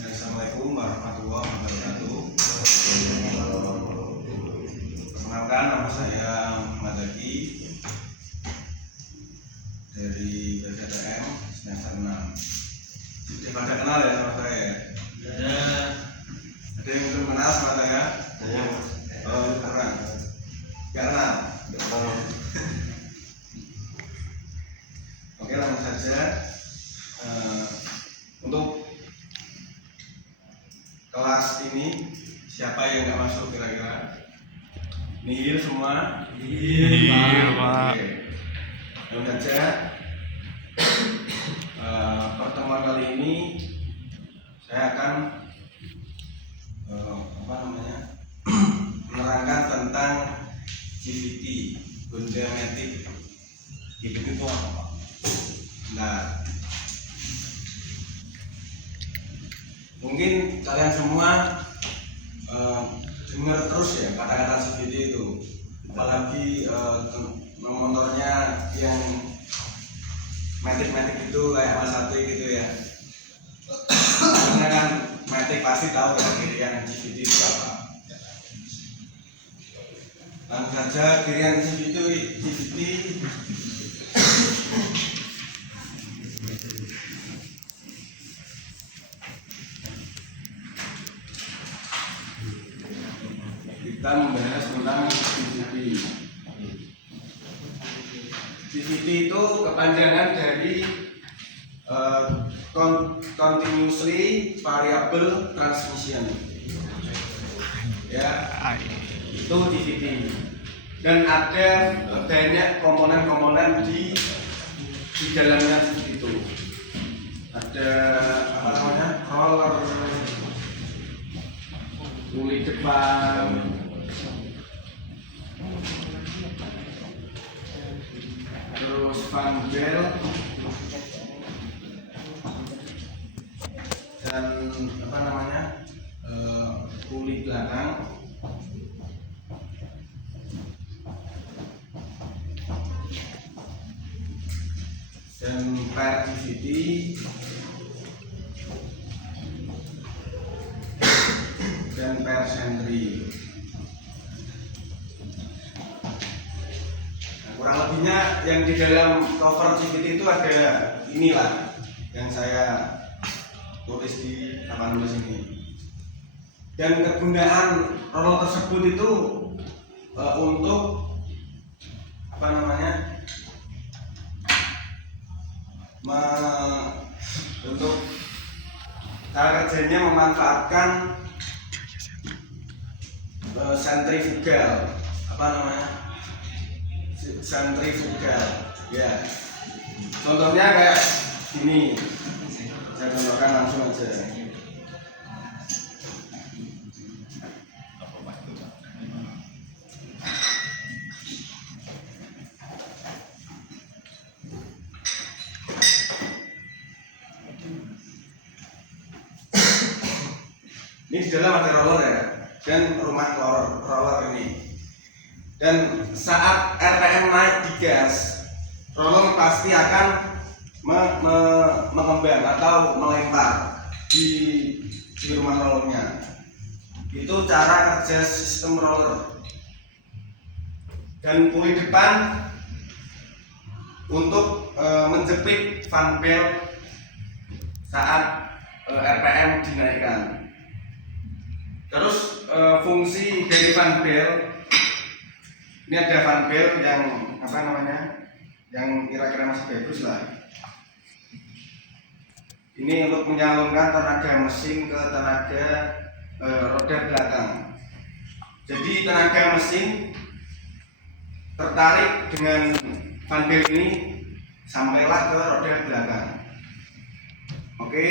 Assalamualaikum warahmatullahi wabarakatuh. Perkenalkan, nama saya Muhammad Zaki dari PTM semester 6. Sudah pada kenal ya sama saya ya? Ya. Ada yang belum kenal sama saya? Saya Oh, kurang. Gak kenal? Oke, langsung saja. Untuk kelas ini siapa yang nggak masuk kira-kira? Nihil semua? Nihil, Pak. Oke. Langsung saja. Pertemuan kali ini saya akan menerangkan tentang GVT, gonjometik. GVT itu apa, Pak? Nah, mungkin kalian semua dengar terus ya kata-kata GVT itu, apalagi motornya yang matic itu kayak Mas Satu gitu ya. Karena kan matic pasti tahu ya kirian GVT itu apa. Langsung saja, kirian GVT kita membahas tentang GVT. GVT itu kepanjangan dari Continuously Variable Transmission. Ya, itu GVT. Dan ada banyak komponen-komponen di dalamnya itu. Ada roller, kulit depan, terus fan belt, dan kulit belakang, dan per GVT, dan per sentri. Kurang lebihnya yang di dalam cover GVT itu ada inilah yang saya tulis di papan tulis ini. Dan kegunaan roller tersebut itu untuk untuk cara kerjanya memanfaatkan sentrifugal, sentrifugal ya. Contohnya kayak ini, saya contohkan langsung aja. Ini di dalam ada roller ya, dan rumah roller ini. Dan saat RPM naik di gas, roller pasti akan mengembang atau melempar di rumah rollernya. Itu cara kerja sistem roller. Dan kulit depan untuk menjepit fan belt saat RPM dinaikkan. Terus fungsi dari fan belt, ini ada fan belt yang yang kira-kira masih bagus lah. Ini untuk menyalurkan tenaga mesin ke tenaga roda belakang. Jadi tenaga mesin tertarik dengan fan belt ini sampailah ke roda belakang. Oke,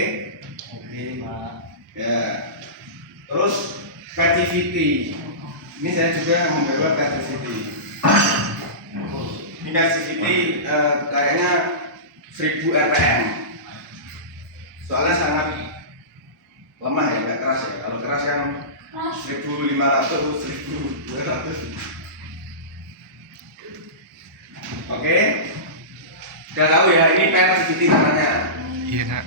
Pak. Ya. Terus passivity. Ini saya juga membawa passivity. Ini passivity kayaknya 1000 rpm. Soalnya sangat lemah ya, nggak keras ya. Kalau keras kan 1500, 1200. Oke. Udah tahu ya, ini passivity namanya. Iya. biasa.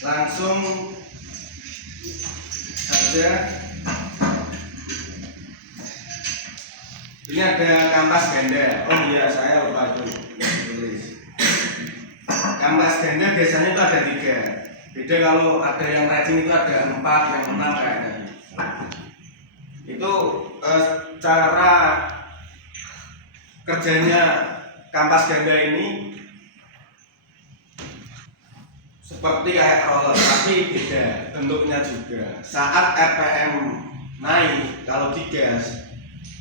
Langsung saja. Ini ada kampas ganda. Oh iya, saya lupa tulis. Kampas ganda biasanya itu ada 3. Beda kalau ada yang rajin itu ada 4, yang 6 kayaknya. Itu cara kerjanya kampas ganda ini seperti kayak roller, tapi beda bentuknya juga. Saat RPM naik, kalau digas,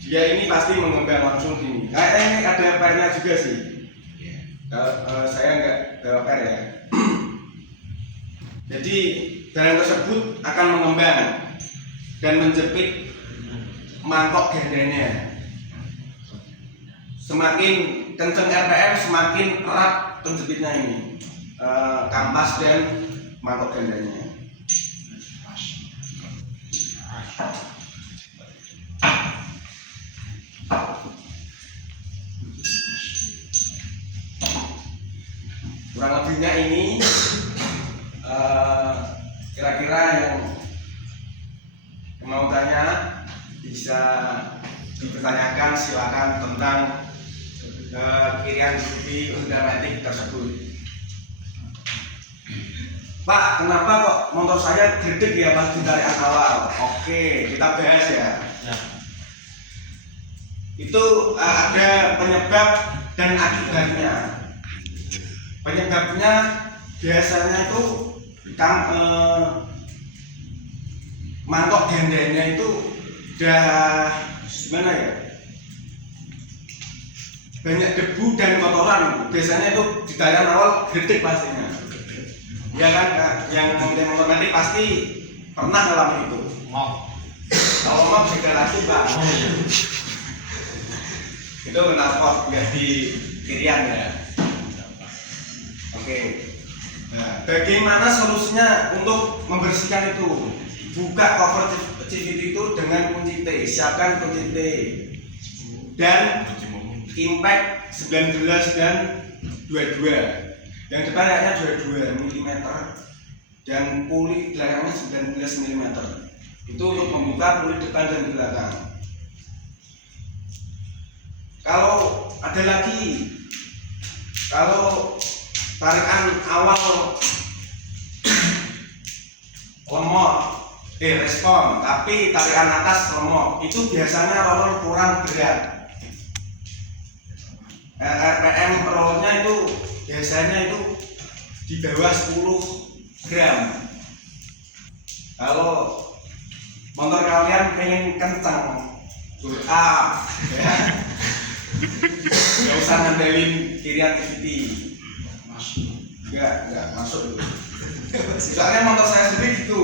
dia ini pasti mengembang langsung gini. Ini ada pernya juga sih. Saya nggak bawa per ya. Jadi barang tersebut akan mengembang dan menjepit mangkok gandanya. Semakin kenceng RPM, semakin erat penjepitnya ini. Kampas dan mangkok gandanya. Kurang lebihnya ini kira-kira yang mau tanya bisa dipertanyakan, silakan tentang kirian di Undramatic tersebut. Pak, kenapa kok motor saya gede ya pas ditarik awal? Oke, kita bahas ya. Itu ada penyebab dan akibatnya. Penyebabnya biasanya itu mangkok gandanya itu udah gimana ya? Banyak debu dan kotoran. Biasanya itu ditarik awal gede pastinya. Ya kan, yang otomatis pasti pernah ngalamin itu. Kalau mau juga lagi Pak. Itu knalpot ya di kirian ya. Oke. Nah, bagaimana solusinya untuk membersihkan itu? Buka cover CVT itu dengan kunci T. Siapkan kunci T dan impact 19 dan 22. Yang depan kayaknya 22 mm dan puli belakangnya 19 mm. Itu untuk membuka puli depan dan belakang. Kalau ada lagi, kalau tarikan awal lemot, respon, tapi tarikan atas lemot, itu biasanya roller kurang berat. RPM rollernya itu biasanya itu di bawah 10 gram. Kalau motor kalian pengen kencang, ya, nggak usah ngandelin kirian CVT. Nggak masuk. Soalnya motor saya sendiri gitu,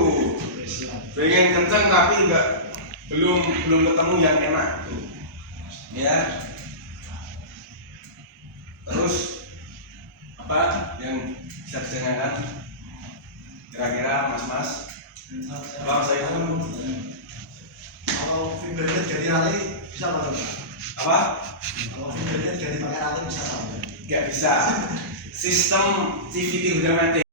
pengen kencang tapi belum ketemu yang enak, ya. Terus apa yang bisa ditanyakan kira-kira mas-mas? Kalau saya kalau fibernya jadi rally bisa apa? apa? Kalau fibernya jadi pakai rally bisa apa? Nggak bisa. Sistem CVT Undramatic